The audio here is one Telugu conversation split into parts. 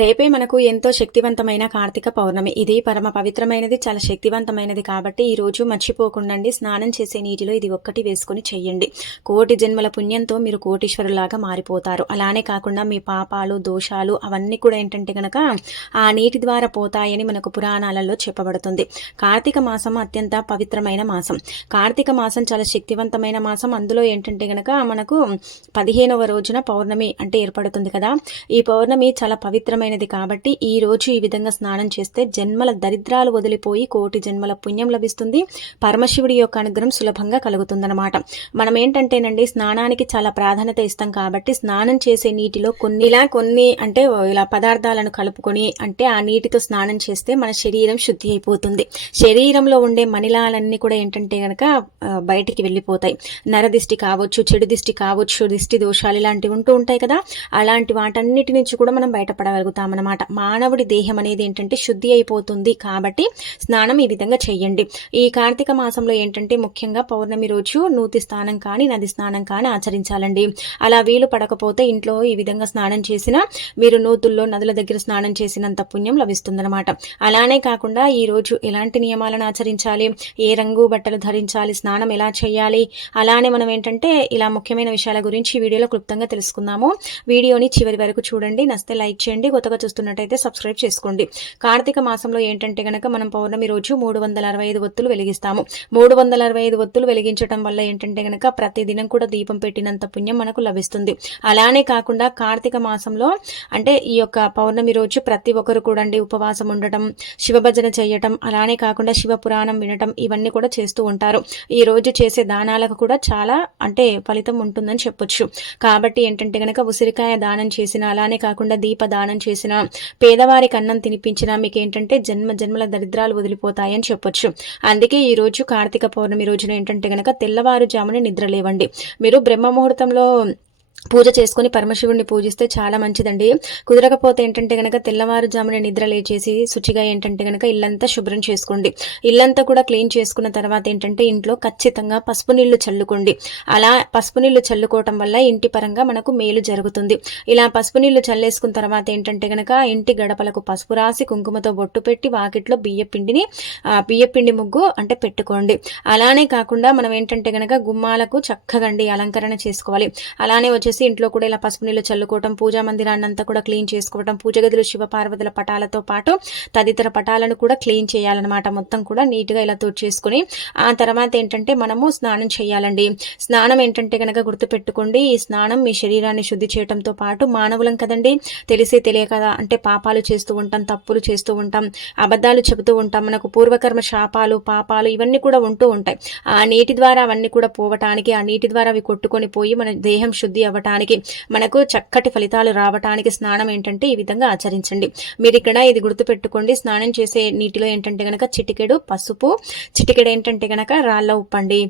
రేపే మనకు ఎంతో శక్తివంతమైన కార్తీక పౌర్ణమి. ఇది పరమ పవిత్రమైనది చాలా శక్తివంతమైనది కాబట్టి ఈ రోజు మర్చిపోకుండండి. స్నానం చేసే నీటిలో ఇది ఒక్కటి వేసుకొని చెయ్యండి కోటి జన్మల పుణ్యంతో మీరు కోటీశ్వరులాగా మారిపోతారు. అలానే కాకుండా మీ పాపాలు దోషాలు అవన్నీ కూడా ఏంటంటే గనక ఆ నీటి ద్వారా పోతాయని మనకు పురాణాలలో చెప్పబడుతుంది. కార్తీక మాసం అత్యంత పవిత్రమైన మాసం. కార్తీక మాసం చాలా శక్తివంతమైన మాసం. అందులో ఏంటంటే గనక మనకు పదిహేనవ రోజున పౌర్ణమి అంటే ఏర్పడుతుంది కదా. ఈ పౌర్ణమి చాలా పవిత్రమైనది కాబట్టి ఈ రోజు ఈ విధంగా స్నానం చేస్తే జన్మల దరిద్రాలు వదిలిపోయి కోటి జన్మల పుణ్యం లభిస్తుంది. పరమశివుడి యొక్క అనుగ్రహం సులభంగా కలుగుతుందన్నమాట. మనం ఏంటంటేనండి స్నానానికి చాలా ప్రాధాన్యత ఇస్తాం కాబట్టి స్నానం చేసే నీటిలో కొన్ని ఇలా కొన్ని అంటే ఇలా పదార్థాలను కలుపుకొని అంటే ఆ నీటితో స్నానం చేస్తే మన శరీరం శుద్ధి అయిపోతుంది. శరీరంలో ఉండే మనిలాలన్నీ కూడా ఏంటంటే కనుక బయటికి వెళ్ళిపోతాయి. నరదిష్టి కావచ్చు చెడు దిష్టి కావచ్చు దిష్టి దోషాలు ఇలాంటివి ఉంటూ ఉంటాయి కదా. అలాంటి వాటన్నిటి నుంచి కూడా మనం చేయగలుగుతామన్నమాట మానవుడి దేహం అనేది ఏంటంటే శుద్ధి అయిపోతుంది కాబట్టి స్నానం ఈ విధంగా చేయండి. ఈ కార్తీక మాసంలో ఏంటంటే ముఖ్యంగా పౌర్ణమి రోజు నూతి స్నానం కానీ నది స్నానం కానీ ఆచరించాలండి. అలా వీలు పడకపోతే ఇంట్లో ఈ విధంగా స్నానం చేసిన మీరు నూతుల్లో నదుల దగ్గర స్నానం చేసినంత పుణ్యం లభిస్తుందన్నమాట. అలానే కాకుండా ఈ రోజు ఎలాంటి నియమాలను ఆచరించాలి? ఏ రంగు బట్టలు ధరించాలి? స్నానం ఎలా చేయాలి? అలానే మనం ఏంటంటే ఇలా ముఖ్యమైన విషయాల గురించి వీడియోలో క్లుప్తంగా తెలుసుకుందాము. వీడియోని చివరి వరకు చూడండి. నస్తే లైక్ చేయండి. కొత్తగా చూస్తున్నట్టయితే సబ్స్క్రైబ్ చేసుకోండి. కార్తీక మాసంలో ఏంటంటే గనక మనం పౌర్ణమి రోజు మూడు వందల అరవై ఐదు ఒత్తులు వెలిగిస్తాము. మూడు వందల అరవై ఐదు ఒత్తులు వెలిగించడం వల్ల ఏంటంటే గనక ప్రతి దినం కూడా దీపం పెట్టినంత పుణ్యం మనకు లభిస్తుంది. అలానే కాకుండా కార్తీక మాసంలో అంటే ఈ యొక్క పౌర్ణమి రోజు ప్రతి ఒక్కరు కూడా అండి ఉపవాసం ఉండటం శివభజన చేయటం అలానే కాకుండా శివ పురాణం వినటం ఇవన్నీ కూడా చేస్తూ ఉంటారు. ఈ రోజు చేసే దానాలకు కూడా చాలా అంటే ఫలితం ఉంటుందని చెప్పొచ్చు. కాబట్టి ఏంటంటే గనక ఉసిరికాయ దానం చేసిన అలానే కాకుండా దీప దానం చేసిన పేదవారికి అన్నం తినిపించిన మీకు ఏంటంటే జన్మ జన్మల దరిద్రాలు వదిలిపోతాయని చెప్పొచ్చు. అందుకే ఈ రోజు కార్తీక పౌర్ణమి రోజున ఏంటంటే గనక తెల్లవారుజామున నిద్ర లేవండి మీరు బ్రహ్మ ముహూర్తంలో పూజ చేసుకుని పరమశివుడిని పూజిస్తే చాలా మంచిదండి. కుదరకపోతే ఏంటంటే కనుక తెల్లవారుజామున నిద్ర లేచేసి శుచిగా ఏంటంటే కనుక ఇల్లంతా శుభ్రం చేసుకోండి. ఇల్లంతా కూడా క్లీన్ చేసుకున్న తర్వాత ఏంటంటే ఇంట్లో ఖచ్చితంగా పసుపు నీళ్ళు చల్లుకోండి. అలా పసుపు నీళ్ళు చల్లుకోవటం వల్ల ఇంటి పరంగా మనకు మేలు జరుగుతుంది. ఇలా పసుపు నీళ్ళు చల్లేసుకున్న తర్వాత ఏంటంటే కనుక ఇంటి గడపలకు పసుపు రాసి కుంకుమతో బొట్టు పెట్టి వాకిట్లో బియ్య పిండిని బియ్య పిండి ముగ్గు అంటే పెట్టుకోండి. అలానే కాకుండా మనం ఏంటంటే కనుక గుమ్మాలకు చక్కగండి అలంకరణ చేసుకోవాలి. అలానే వచ్చేసి ఇంట్లో కూడా ఇలా పసుపు నీళ్ళు చల్లుకోవటం పూజా మందిరాన్ని అంతా కూడా క్లీన్ చేసుకోవటం పూజ గదిలో శివ పార్వతుల పటాలతో పాటు తదితర పటాలను కూడా క్లీన్ చేయాలన్నమాట మొత్తం కూడా నీట్గా ఇలా తుడిచేసుకుని ఆ తర్వాత ఏంటంటే మనము స్నానం చేయాలండి. స్నానం ఏంటంటే కనుక గుర్తుపెట్టుకోండి ఈ స్నానం మీ శరీరాన్ని శుద్ధి చేయడంతో పాటు మానవులం కదండి. తెలిసి తెలియక అంటే పాపాలు చేస్తూ ఉంటాం తప్పులు చేస్తూ ఉంటాం అబద్ధాలు చెబుతూ ఉంటాం మనకు పూర్వకర్మ శాపాలు పాపాలు ఇవన్నీ కూడా ఉంటూ ఉంటాయి. ఆ నీటి ద్వారా అవన్నీ కూడా పోవటానికి ఆ నీటి ద్వారా అవి కొట్టుకొని పోయి మన దేహం శుద్ధి అవ్వటానికి మనకు చక్కటి ఫలితాలు రావటానికి స్నానం ఏంటంటే ఈ విధంగా ఆచరించండి. మీరు ఇక్కడ ఇది గుర్తుపెట్టుకోండి. స్నానం చేసే నీటిలో ఏంటంటే గనక చిటికెడు పసుపు చిటికెడు ఏంటంటే గనక రాళ్ళ ఉప్పండి.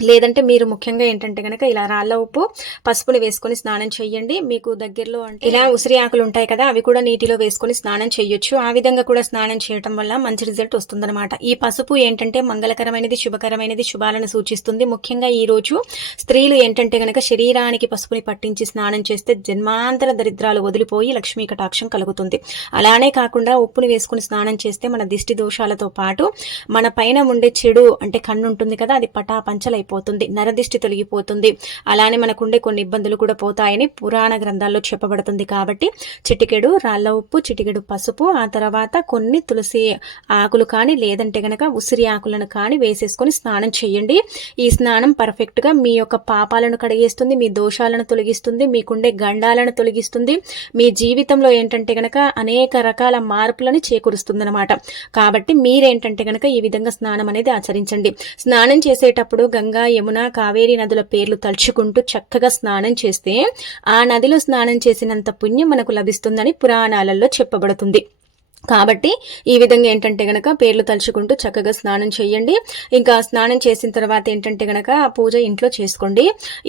లేదంటే మీరు ముఖ్యంగా ఏంటంటే కనుక ఇలా రాళ్ళ ఉప్పు పసుపుని వేసుకొని స్నానం చేయండి మీకు దగ్గరలో అంటే ఇలా ఉసిరి ఆకులు ఉంటాయి కదా అవి కూడా నీటిలో వేసుకొని స్నానం చేయొచ్చు ఆ విధంగా కూడా స్నానం చేయటం వల్ల మంచి రిజల్ట్ వస్తుందన్నమాట. ఈ పసుపు ఏంటంటే మంగళకరమైనది శుభకరమైనది శుభాలను సూచిస్తుంది. ముఖ్యంగా ఈ రోజు స్త్రీలు ఏంటంటే కనుక శరీరానికి పసుపుని పట్టించి స్నానం చేస్తే జన్మాంతర దరిద్రాలు వదిలిపోయి లక్ష్మీ కటాక్షం కలుగుతుంది. అలానే కాకుండా ఉప్పుని వేసుకుని స్నానం చేస్తే మన దిష్టి దోషాలతో పాటు మన పైన ఉండే చెడు అంటే కన్ను ఉంటుంది కదా అది పటా అయిపోతుంది నరదిష్టి తొలగిపోతుంది. అలానే మనకుండే కొన్ని ఇబ్బందులు కూడా పోతాయని పురాణ గ్రంథాల్లో చెప్పబడుతుంది కాబట్టి చిటికెడు రాళ్ళ ఉప్పు చిటికెడు పసుపు ఆ తర్వాత కొన్ని తులసి ఆకులు కానీ లేదంటే గనక ఉసిరి ఆకులను కానీ వేసేసుకొని స్నానం చేయండి. ఈ స్నానం పర్ఫెక్ట్గా మీ యొక్క పాపాలను కడిగేస్తుంది మీ దోషాలను తొలగిస్తుంది మీకుండే గండాలను తొలగిస్తుంది. మీ జీవితంలో ఏంటంటే గనక అనేక రకాల మార్పులను చేకూరుస్తుందన్నమాట. కాబట్టి మీరేంటంటే గనక ఈ విధంగా స్నానం అనేది ఆచరించండి. స్నానం చేసేటప్పుడు గంగా యమున కావేరి నదుల పేర్లు తలుచుకుంటూ చక్కగా స్నానం చేస్తే ఆ నదిలో స్నానం చేసినంత పుణ్యం మనకు లభిస్తుందని పురాణాలలో చెప్పబడుతుంది. కాబట్టి ఈ విధంగా ఏంటంటే గనక పేర్లు తలుచుకుంటూ చక్కగా స్నానం చేయండి. ఇంకా స్నానం చేసిన తర్వాత ఏంటంటే గనక పూజ ఇంట్లో చేసుకోండి.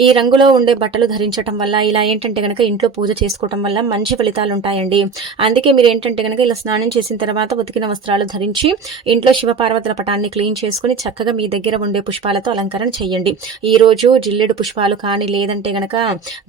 ఈ రంగులో ఉండే బట్టలు ధరించడం వల్ల ఇలా ఏంటంటే గనక ఇంట్లో పూజ చేసుకోవటం వల్ల మంచి ఫలితాలు ఉంటాయండి. అందుకే మీరు ఏంటంటే గనక ఇలా స్నానం చేసిన తర్వాత ఉతికిన వస్త్రాలు ధరించి ఇంట్లో శివపార్వతుల పటాన్ని క్లీన్ చేసుకుని చక్కగా మీ దగ్గర ఉండే పుష్పాలతో అలంకరణ చేయండి. ఈ రోజు జిల్లెడు పుష్పాలు కానీ లేదంటే గనక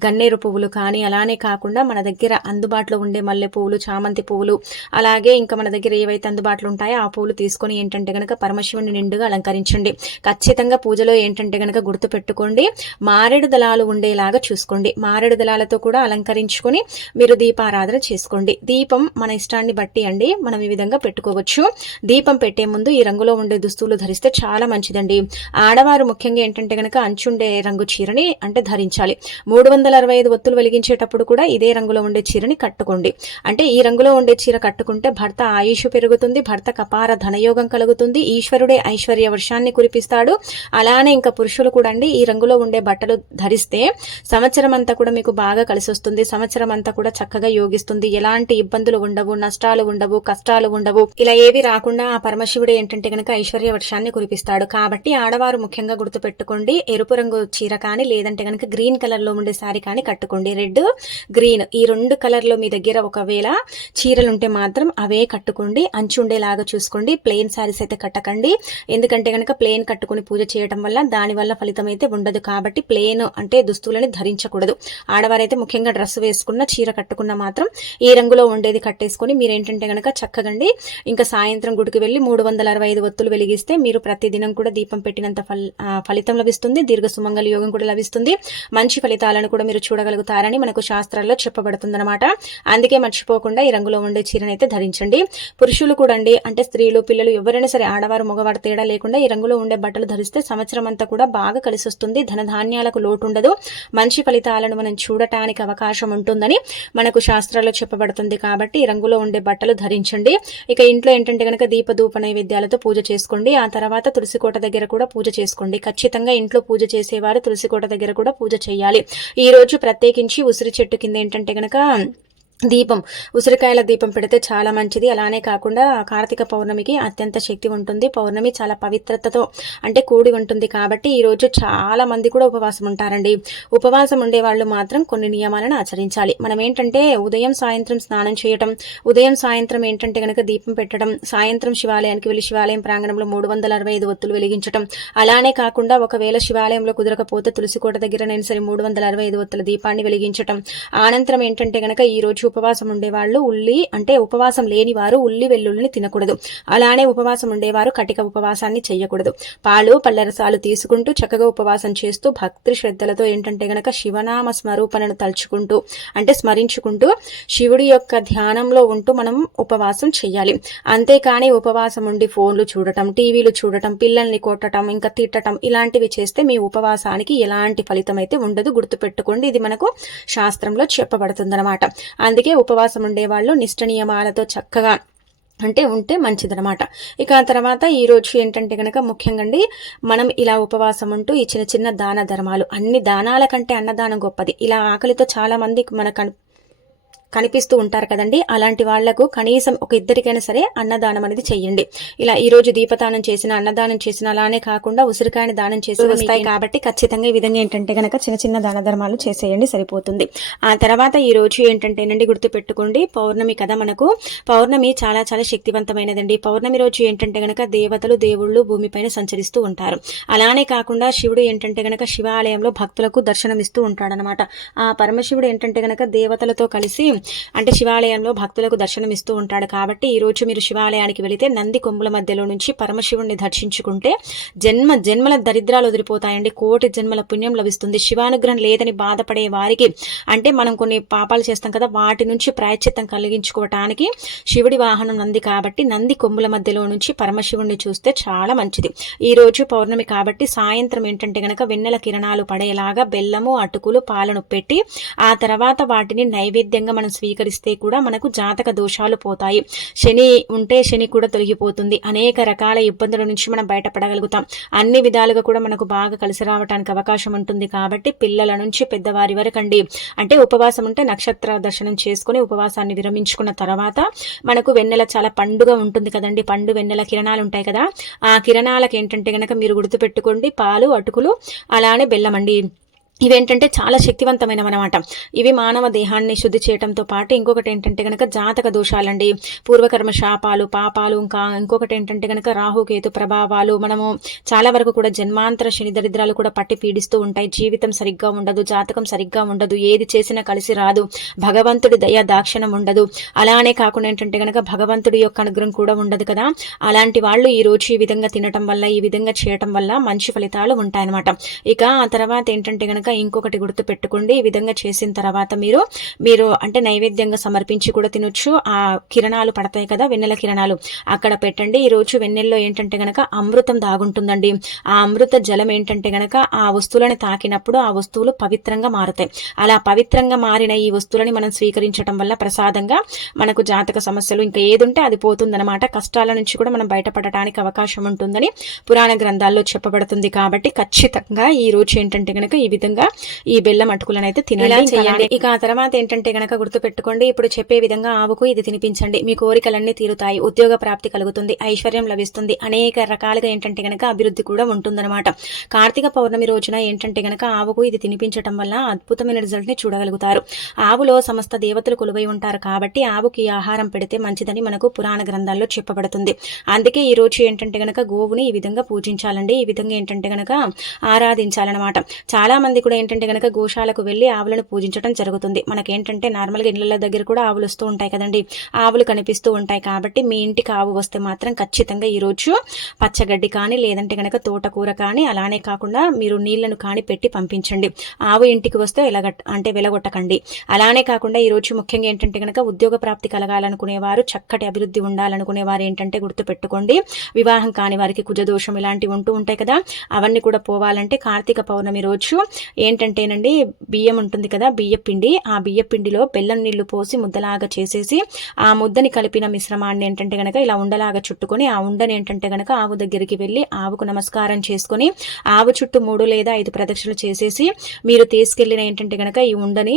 గన్నేరు పువ్వులు కానీ అలానే కాకుండా మన దగ్గర అందుబాటులో ఉండే మల్లె పువ్వులు చామంతి పువ్వులు అలాగే ఇంకా మన దగ్గర ఏవైతే అందుబాటులో ఉంటాయో ఆ పూలు తీసుకొని ఏంటంటే గనక పరమశివుని నిండుగా అలంకరించండి. ఖచ్చితంగా పూజలో ఏంటంటే కనుక గుర్తు పెట్టుకోండి. మారేడు దళాలు ఉండేలాగా చూసుకోండి. మారేడు దళాలతో కూడా అలంకరించుకొని మీరు దీపారాధన చేసుకోండి. దీపం మన ఇష్టాన్ని బట్టి అండి మనం ఈ విధంగా పెట్టుకోవచ్చు. దీపం పెట్టే ముందు ఈ రంగులో ఉండే దుస్తులు ధరిస్తే చాలా మంచిదండి. ఆడవారు ముఖ్యంగా ఏంటంటే గనక అంచుండే రంగు చీరని అంటే ధరించాలి. మూడు వందల అరవై ఐదు ఒత్తులు వెలిగించేటప్పుడు కూడా ఇదే రంగులో ఉండే చీరని కట్టుకోండి. అంటే ఈ రంగులో ఉండే చీర కట్టుకుంటే భర్త ఆయుష్ పెరుగుతుంది భర్త కపార ధనయోగం కలుగుతుంది ఈశ్వరుడే ఐశ్వర్య వర్షాన్ని కురిపిస్తాడు. అలానే ఇంకా పురుషులు కూడా అండి ఈ రంగులో ఉండే బట్టలు ధరిస్తే సంవత్సరం అంతా కూడా మీకు బాగా కలిసి వస్తుంది సంవత్సరం అంతా కూడా చక్కగా యోగిస్తుంది. ఎలాంటి ఇబ్బందులు ఉండవు నష్టాలు ఉండవు కష్టాలు ఉండవు. ఇలా ఏవి రాకుండా ఆ పరమశివుడు ఏంటంటే గనక ఐశ్వర్య వర్షాన్ని కురిపిస్తాడు. కాబట్టి ఆడవారు ముఖ్యంగా గుర్తుపెట్టుకోండి ఎరుపు రంగు చీర కానీ లేదంటే గనక గ్రీన్ కలర్లో ఉండే సారీ కానీ కట్టుకోండి. రెడ్ గ్రీన్ ఈ రెండు కలర్లో మీ దగ్గర ఒకవేళ చీరలు ఉంటే మాత్రం అవే కట్టుకోండి అంచు ఉండేలాగా చూసుకోండి ప్లెయిన్ శారీస్ అయితే కట్టకండి. ఎందుకంటే కనుక ప్లెయిన్ కట్టుకుని పూజ చేయడం వల్ల దానివల్ల ఫలితం అయితే ఉండదు కాబట్టి ప్లెయిన్ అంటే దుస్తులని ధరించకూడదు. ఆడవారైతే ముఖ్యంగా డ్రెస్ వేసుకున్న చీర కట్టుకున్న మాత్రం ఈ రంగులో ఉండేది కట్టేసుకొని మీరు ఏంటంటే కనుక చక్కగండి. ఇంకా సాయంత్రం గుడికి వెళ్ళి మూడు వందల అరవై ఐదు ఒత్తులు వెలిగిస్తే మీరు ప్రతిదినం కూడా దీపం పెట్టినంత ఫలితం లభిస్తుంది. దీర్ఘ సుమంగళ యోగం కూడా లభిస్తుంది. మంచి ఫలితాలను కూడా మీరు చూడగలుగుతారని మనకు శాస్త్రాల్లో చెప్పబడుతుందన్నమాట. అందుకే మర్చిపోకుండా ఈ రంగులో ఉండే చీరనైతే ధరించండి పురుషులు కూడా అండి అంటే స్త్రీలు పిల్లలు ఎవరైనా సరే ఆడవారు మగవారు తేడా లేకుండా ఈ రంగులో ఉండే బట్టలు ధరిస్తే సంవత్సరం అంతా కూడా బాగా కలిసి వస్తుంది ధనధాన్యాలకు లోటు ఉండదు మంచి ఫలితాలను మనం చూడటానికి అవకాశం ఉంటుందని మనకు శాస్త్రాల్లో చెప్పబడుతుంది కాబట్టి ఈ రంగులో ఉండే బట్టలు ధరించండి. ఇక ఇంట్లో ఏంటంటే కనుక దీపధూప నైవేద్యాలతో పూజ చేసుకోండి. ఆ తర్వాత తులసికోట దగ్గర కూడా పూజ చేసుకోండి. ఖచ్చితంగా ఇంట్లో పూజ చేసేవారు తులసికోట దగ్గర కూడా పూజ చేయాలి. ఈ రోజు ప్రత్యేకించి ఉసిరి చెట్టు కింద ఏంటంటే కనుక దీపం ఉసిరికాయల దీపం పెడితే చాలా మంచిది. అలానే కాకుండా కార్తీక పౌర్ణమికి అత్యంత శక్తి ఉంటుంది. పౌర్ణమి చాలా పవిత్రతతో అంటే కూడి ఉంటుంది కాబట్టి ఈరోజు చాలా మంది కూడా ఉపవాసం ఉంటారండి. ఉపవాసం ఉండే వాళ్ళు మాత్రం కొన్ని నియమాలను ఆచరించాలి. మనం ఏంటంటే ఉదయం సాయంత్రం స్నానం చేయటం ఉదయం సాయంత్రం ఏంటంటే కనుక దీపం పెట్టడం సాయంత్రం శివాలయానికి వెళ్ళి శివాలయం ప్రాంగణంలో మూడు వందల అరవై ఐదు ఒత్తులు వెలిగించడం అలానే కాకుండా ఒకవేళ శివాలయంలో కుదరకపోతే తులసికోట దగ్గర నేను సరే మూడు వందల అరవై ఐదు ఒత్తుల దీపాన్ని వెలిగించడం అనంతరం ఏంటంటే కనుక ఈరోజు ఉపవాసం ఉండేవాళ్ళు ఉల్లి అంటే ఉపవాసం లేని వారు ఉల్లి వెల్లుల్లిని తినకూడదు. అలానే ఉపవాసం ఉండేవారు కటిక ఉపవాసాన్ని చేయకూడదు పాలు పళ్ళరసాలు తీసుకుంటూ చక్కగా ఉపవాసం చేస్తూ భక్తి శ్రద్ధలతో ఏంటంటే గనక శివనామ స్మరూపణను తలుచుకుంటూ అంటే స్మరించుకుంటూ శివుడి యొక్క ధ్యానంలో ఉంటూ మనం ఉపవాసం చేయాలి అంతేకాని ఉపవాసం ఉండి ఫోన్లు చూడటం టీవీలు చూడటం పిల్లల్ని కొట్టడం ఇంకా తిట్టడం ఇలాంటివి చేస్తే మీ ఉపవాసానికి ఎలాంటి ఫలితం అయితే ఉండదు గుర్తుపెట్టుకోండి. ఇది మనకు శాస్త్రంలో చెప్పబడుతుందన్నమాట. అందుకే ఉపవాసం ఉండేవాళ్ళు నిష్ట నియమాలతో చక్కగా అంటే ఉంటే మంచిదనమాట ఇక ఆ తర్వాత ఈరోజు ఏంటంటే కనుక ముఖ్యంగా అండి మనం ఇలా ఉపవాసం ఉంటూ ఈ చిన్న చిన్న దాన ధర్మాలు అన్ని దానాల కంటే అన్నదానం గొప్పది. ఇలా ఆకలితో చాలామంది మన కనిపిస్తూ ఉంటారు కదండి. అలాంటి వాళ్ళకు కనీసం ఒక ఇద్దరికైనా సరే అన్నదానం అనేది చెయ్యండి. ఇలా ఈ రోజు దీపదానం చేసిన అన్నదానం చేసిన అలానే కాకుండా ఉసిరికాయని దానం చేసి వస్తాయి కాబట్టి ఖచ్చితంగా ఈ విధంగా ఏంటంటే గనక చిన్న చిన్న దాన ధర్మాలు చేసేయండి సరిపోతుంది. ఆ తర్వాత ఈ రోజు ఏంటంటేనండి గుర్తు పెట్టుకోండి పౌర్ణమి కదా మనకు. పౌర్ణమి చాలా చాలా శక్తివంతమైనదండి. పౌర్ణమి రోజు ఏంటంటే గనక దేవతలు దేవుళ్ళు భూమిపైన సంచరిస్తూ ఉంటారు. అలానే కాకుండా శివుడు ఏంటంటే గనక శివాలయంలో భక్తులకు దర్శనమిస్తూ ఉంటాడనమాట. ఆ పరమశివుడు ఏంటంటే గనక దేవతలతో కలిసి అంటే శివాలయంలో భక్తులకు దర్శనమిస్తూ ఉంటాడు కాబట్టి ఈ రోజు మీరు శివాలయానికి వెళితే నంది కొమ్ముల మధ్యలో నుంచి పరమశివుణ్ణి దర్శించుకుంటే జన్మ జన్మల దరిద్రాలు వదిలిపోతాయండి. కోటి జన్మల పుణ్యం లభిస్తుంది. శివానుగ్రహం లేదని బాధపడే వారికి అంటే మనం కొన్ని పాపాలు చేస్తాం కదా వాటి నుంచి ప్రాయశ్చిత్తం కలిగించుకోవటానికి శివుడి వాహనం నంది కాబట్టి నంది కొమ్ముల మధ్యలో నుంచి పరమశివుణ్ణి చూస్తే చాలా మంచిది. ఈ రోజు పౌర్ణమి కాబట్టి సాయంత్రం ఏంటంటే గనక వెన్నెల కిరణాలు పడేలాగా బెల్లము అటుకులు పాలను పెట్టి ఆ తర్వాత వాటిని నైవేద్యంగా మనం మనం స్వీకరిస్తే కూడా మనకు జాతక దోషాలు పోతాయి. శని ఉంటే శని కూడా తొలగిపోతుంది. అనేక రకాల ఇబ్బందుల నుంచి మనం బయటపడగలుగుతాం. అన్ని విధాలుగా కూడా మనకు బాగా కలిసి రావడానికి అవకాశం ఉంటుంది కాబట్టి పిల్లల నుంచి పెద్దవారి వరకు అండి. అంటే ఉపవాసం ఉంటే నక్షత్ర దర్శనం చేసుకుని ఉపవాసాన్ని విరమించుకున్న తర్వాత మనకు వెన్నెల చాలా పండుగ ఉంటుంది కదండి. పండు వెన్నెల కిరణాలు ఉంటాయి కదా. ఆ కిరణాలకు ఏంటంటే గనక మీరు గుర్తుపెట్టుకోండి. పాలు అటుకులు అలానే బెల్లం అండి ఇవేంటంటే చాలా శక్తివంతమైనవి అనమాట ఇవి మానవ దేహాన్ని శుద్ధి చేయడంతో పాటు ఇంకొకటి ఏంటంటే కనుక జాతక దోషాలండి. పూర్వకర్మ శాపాలు పాపాలు ఇంకా ఇంకొకటి ఏంటంటే కనుక రాహుకేతు ప్రభావాలు మనము చాలా వరకు కూడా జన్మాంతర శని దరిద్రాలు కూడా పట్టి పీడిస్తూ ఉంటాయి. జీవితం సరిగ్గా ఉండదు జాతకం సరిగ్గా ఉండదు ఏది చేసినా కలిసి రాదు భగవంతుడి దయ దాక్షణం ఉండదు. అలానే కాకుండా ఏంటంటే కనుక భగవంతుడి యొక్క అనుగ్రహం కూడా ఉండదు కదా. అలాంటి వాళ్ళు ఈ రోజు ఈ విధంగా తినటం వల్ల ఈ విధంగా చేయటం వల్ల మంచి ఫలితాలు ఉంటాయన్నమాట. ఇక ఆ తర్వాత ఏంటంటే కనుక కనుక ఇంకొకటి గుర్తు పెట్టుకోండి ఈ విధంగా చేసిన తర్వాత మీరు మీరు అంటే నైవేద్యంగా సమర్పించి కూడా తినొచ్చు. ఆ కిరణాలు పడతాయి కదా వెన్నెల కిరణాలు. అక్కడ పెట్టండి. ఈరోజు వెన్నెల్లో ఏంటంటే గనక అమృతం దాగుంటుందండి. ఆ అమృత జలం ఏంటంటే గనక ఆ వస్తువులను తాకినప్పుడు ఆ వస్తువులు పవిత్రంగా మారుతాయి. అలా పవిత్రంగా మారిన ఈ వస్తువులని మనం స్వీకరించడం వల్ల ప్రసాదంగా మనకు జాతక సమస్యలు ఇంకా ఏదుంటే అది పోతుందన్నమాట. కష్టాల నుంచి కూడా మనం బయటపడటానికి అవకాశం ఉంటుందని పురాణ గ్రంథాల్లో చెప్పబడుతుంది. కాబట్టి ఖచ్చితంగా ఈ రోజు ఏంటంటే గనక ఈ విధంగా విధంగా ఈ బెల్లం అటుకులను అయితే తినండి ఇక ఆ తర్వాత ఏంటంటే గనక గుర్తు పెట్టుకోండి ఇప్పుడు చెప్పే విధంగా ఆవుకు ఇది తినిపించండి. మీ కోరికలన్నీ తీరుతాయి ఉద్యోగ ప్రాప్తి కలుగుతుంది ఐశ్వర్యం లభిస్తుంది. అనేక రకాలుగా ఏంటంటే గనక అభివృద్ధి కూడా ఉంటుందన్నమాట. కార్తీక పౌర్ణమి రోజున ఏంటంటే గనక ఆవుకు ఇది తినిపించడం వల్ల అద్భుతమైన రిజల్ట్ని చూడగలుగుతారు. ఆవులో సమస్త దేవతలు కొలువై ఉంటారు కాబట్టి ఆవుకి ఆహారం పెడితే మంచిదని మనకు పురాణ గ్రంథాల్లో చెప్పబడుతుంది. అందుకే ఈ రోజు ఏంటంటే గనక గోవుని ఈ విధంగా పూజించాలండి. ఈ విధంగా ఏంటంటే గనక ఆరాధించాలన్నమాట. చాలా మంది కూడా ఏంటంటే కనుక గోశాలకు వెళ్ళి ఆవులను పూజించడం జరుగుతుంది. మనకేంటంటే నార్మల్గా ఇళ్ళ దగ్గర కూడా ఆవులు వస్తూ ఉంటాయి కదండి. ఆవులు కనిపిస్తూ ఉంటాయి కాబట్టి మీ ఇంటికి ఆవు వస్తే మాత్రం ఖచ్చితంగా ఈరోజు పచ్చగడ్డి కానీ లేదంటే కనుక తోటకూర కానీ అలానే కాకుండా మీరు నీళ్ళను కానీ పెట్టి పంపించండి. ఆవు ఇంటికి వస్తే వెలగట్ అంటే వెలగొట్టకండి. అలానే కాకుండా ఈరోజు ముఖ్యంగా ఏంటంటే కనుక ఉద్యోగ ప్రాప్తి కలగాలనుకునేవారు చక్కటి అభివృద్ధి ఉండాలనుకునేవారు ఏంటంటే గుర్తుపెట్టుకోండి. వివాహం కాని వారికి కుజదోషం ఇలాంటివి ఉంటూ ఉంటాయి కదా. అవన్నీ కూడా పోవాలంటే కార్తీక పౌర్ణమి రోజు ఏంటంటేనండి బియ్యం ఉంటుంది కదా బియ్య పిండి. ఆ బియ్య పిండిలో బెల్లం నీళ్ళు పోసి ముద్దలాగా చేసేసి ఆ ముద్దని కలిపిన మిశ్రమాన్ని ఏంటంటే కనుక ఇలా ఉండలాగా చుట్టుకొని ఆ ఉండని ఏంటంటే కనుక ఆవు దగ్గరికి వెళ్ళి ఆవుకు నమస్కారం చేసుకొని ఆవు చుట్టూ మూడు లేదా ఐదు ప్రదక్షిణలు చేసేసి మీరు తీసుకెళ్ళిన ఏంటంటే కనుక ఈ ఉండని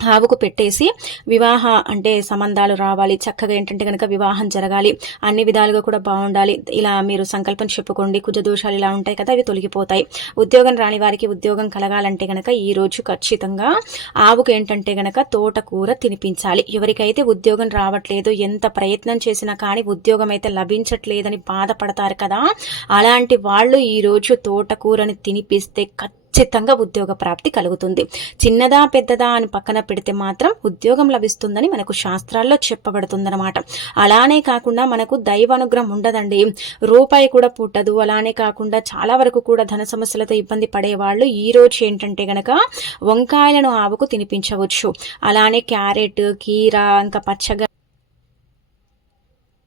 ఆవుకు పెట్టేసి వివాహ అంటే సంబంధాలు రావాలి. చక్కగా ఏంటంటే కనుక వివాహం జరగాలి. అన్ని విధాలుగా కూడా బాగుండాలి. ఇలా మీరు సంకల్పం చెప్పుకోండి. కుజదోషాలు ఇలా ఉంటాయి కదా అవి తొలగిపోతాయి. ఉద్యోగం రాని వారికి ఉద్యోగం కలగాలంటే కనుక ఈ రోజు ఖచ్చితంగా ఆవుకు ఏంటంటే గనక తోటకూర తినిపించాలి. ఎవరికైతే ఉద్యోగం రావట్లేదు ఎంత ప్రయత్నం చేసినా కానీ ఉద్యోగం అయితే లభించట్లేదని బాధపడతారు కదా. అలాంటి వాళ్ళు ఈరోజు తోటకూరని తినిపిస్తే ఖచ్చితంగా ఉద్యోగ ప్రాప్తి కలుగుతుంది. చిన్నదా పెద్దదా అని పక్కన పెడితే మాత్రం ఉద్యోగం లభిస్తుందని మనకు శాస్త్రాల్లో చెప్పబడుతుందన్నమాట. అలానే కాకుండా మనకు దైవానుగ్రహం ఉండదండి. రూపాయి కూడా పుట్టదు. అలానే కాకుండా చాలా వరకు కూడా ధన సమస్యలతో ఇబ్బంది పడేవాళ్ళు ఈ రోజు ఏంటంటే గనక వంకాయలను ఆవుకు తినిపించవచ్చు. అలానే క్యారెట్ కీర ఇంకా పచ్చగా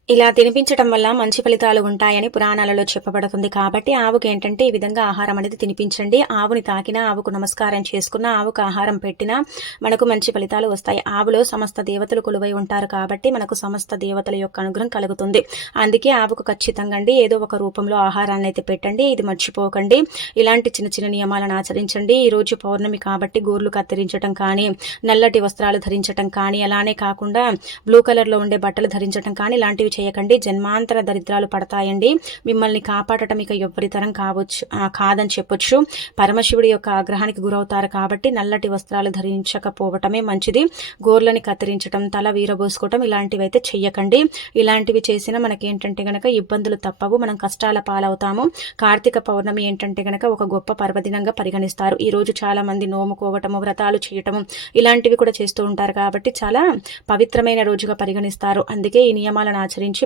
ఇలా తినిపించడం వల్ల మంచి ఫలితాలు ఉంటాయని పురాణాలలో చెప్పబడుతుంది కాబట్టి ఆవుకి ఏంటంటే ఈ విధంగా ఆహారం అనేది తినిపించండి. ఆవుని తాకినా ఆవుకు నమస్కారం చేసుకున్న ఆవుకు ఆహారం పెట్టినా మనకు మంచి ఫలితాలు వస్తాయి. ఆవులో సమస్త దేవతలు కొలువై ఉంటారు కాబట్టి మనకు సమస్త దేవతల యొక్క అనుగ్రహం కలుగుతుంది. అందుకే ఆవుకు ఖచ్చితంగా అండి ఏదో ఒక రూపంలో ఆహారాన్ని అయితే పెట్టండి ఇది మర్చిపోకండి. ఇలాంటి చిన్న చిన్న నియమాలను ఆచరించండి. ఈ రోజు పౌర్ణమి కాబట్టి గోర్లు కత్తిరించడం కానీ నల్లటి వస్త్రాలు ధరించడం కానీ అలానే కాకుండా బ్లూ కలర్లో ఉండే బట్టలు ధరించడం కానీ ఇలాంటివి చేయకండి. జన్మాంతర దరిద్రాలు పడతాయండి. మిమ్మల్ని కాపాడటం ఇక ఎవ్వరితరం కావచ్చు కాదని చెప్పొచ్చు. పరమశివుడి యొక్క ఆగ్రహానికి గురవుతారు కాబట్టి నల్లటి వస్త్రాలు ధరించకపోవటమే మంచిది. గోర్లని కత్తిరించడం తల వీరబోసుకోవటం ఇలాంటివి అయితే చెయ్యకండి. ఇలాంటివి చేసినా మనకేంటంటే గనక ఇబ్బందులు తప్పవు మనం కష్టాల పాలవుతాము. కార్తీక పౌర్ణమి ఏంటంటే గనక ఒక గొప్ప పర్వదినంగా పరిగణిస్తారు. ఈ రోజు చాలా మంది నోముకోవటము వ్రతాలు చేయటము ఇలాంటివి కూడా చేస్తూ ఉంటారు కాబట్టి చాలా పవిత్రమైన రోజుగా పరిగణిస్తారు. అందుకే ఈ నియమాలను ఆచరించి Chip.